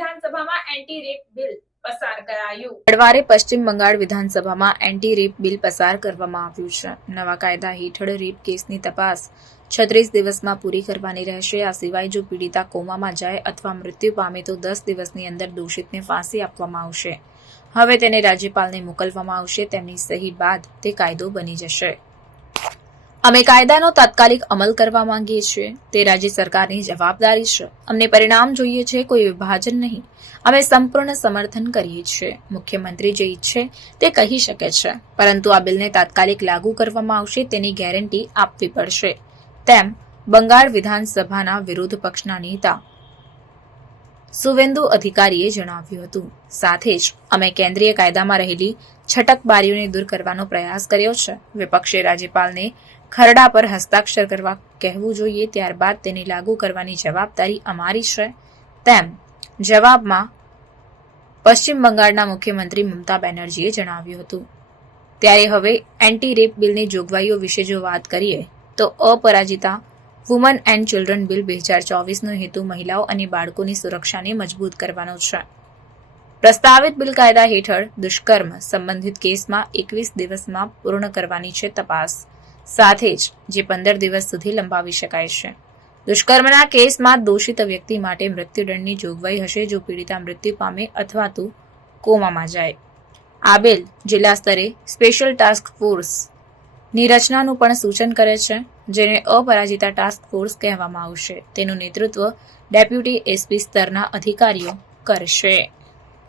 વિધાનસભામાં anti rape bill પસાર કરાયું. મંગળવારે પશ્ચિમ બંગાળ વિધાનસભામાં એન્ટી રેપ બિલ પસાર કરવામાં આવ્યું છે. નવા કાયદા હેઠળ રેપ કેસની તપાસ છત્રીસ દિવસમાં પૂરી કરવાની રહેશે. આ સિવાય જો પીડિતા કોમામાં જાય અથવા મૃત્યુ પામે તો દસ દિવસની અંદર દોષિતને ફાંસી આપવામાં આવશે. હવે તેને રાજ્યપાલને મોકલવામાં આવશે. તેમની સહી બાદ તે કાયદો બની જશે. અમે કાયદાનો તાત્કાલિક અમલ કરવા માંગીએ છીએ. તે રાજ્ય સરકારની જવાબદારી છે. અમને પરિણામ જોઈએ છે, કોઈ વિભાજન નહીં. અમે સંપૂર્ણ સમર્થન કરીએ છીએ. મુખ્યમંત્રી જે ઈચ્છે તે કહી શકે છે. પરંતુ આ બિલને તાત્કાલિક લાગુ કરવામાં આવશે તેની ગેરંટી આપવી પડશે. તેમ બંગાળ વિધાનસભાના વિરોધ પક્ષના નેતા સુવેન્દુ અધિકારીએ જણાવ્યું હતું. સાથે જ અમે કેન્દ્રીય કાયદામાં રહેલી છટકબારીઓને દૂર કરવાનો પ્રયાસ કર્યો છે. વિપક્ષે રાજ્યપાલને ખરડા પર હસ્તાક્ષર કરવા કહેવું જોઈએ, ત્યારબાદ તેને લાગુ કરવાની જવાબદારી અમારી છે. તેમ જવાબમાં પશ્ચિમ બંગાળના મુખ્યમંત્રી મમતા બેનર્જીએ જણાવ્યું હતું. ત્યારે હવે એન્ટી રેપ બિલની જોગવાઈઓ વિશે જો વાત કરીએ, તો Aparajita woman and children bill બે હજાર ચોવીસનો હેતુ મહિલાઓ અને બાળકોની સુરક્ષાને મજબૂત કરવાનો છે. પ્રસ્તાવિત બિલ કાયદા હેઠળ દુષ્કર્મ સંબંધિત કેસમાં એકવીસ દિવસમાં પૂર્ણ કરવાની છે તપાસ. સાથે જ જે પંદર દિવસ સુધી લંબાવી શકાય છે. દુષ્કર્મના કેસમાં દોષિત વ્યક્તિ માટે મૃત્યુદંડની જોગવાઈ હશે જો પીડિતા મૃત્યુ પામે અથવા તો કોમામાં જાય. આ બિલ જિલ્લા સ્તરે સ્પેશિયલ ટાસ્ક ફોર્સ ની રચનાનું પણ સૂચન કરે છે, જેને અપરાજિતા ટાસ્ક ફોર્સ કહેવામાં આવશે. તેનું નેતૃત્વ ડેપ્યુટી એસપી સ્તરના અધિકારીઓ કરશે.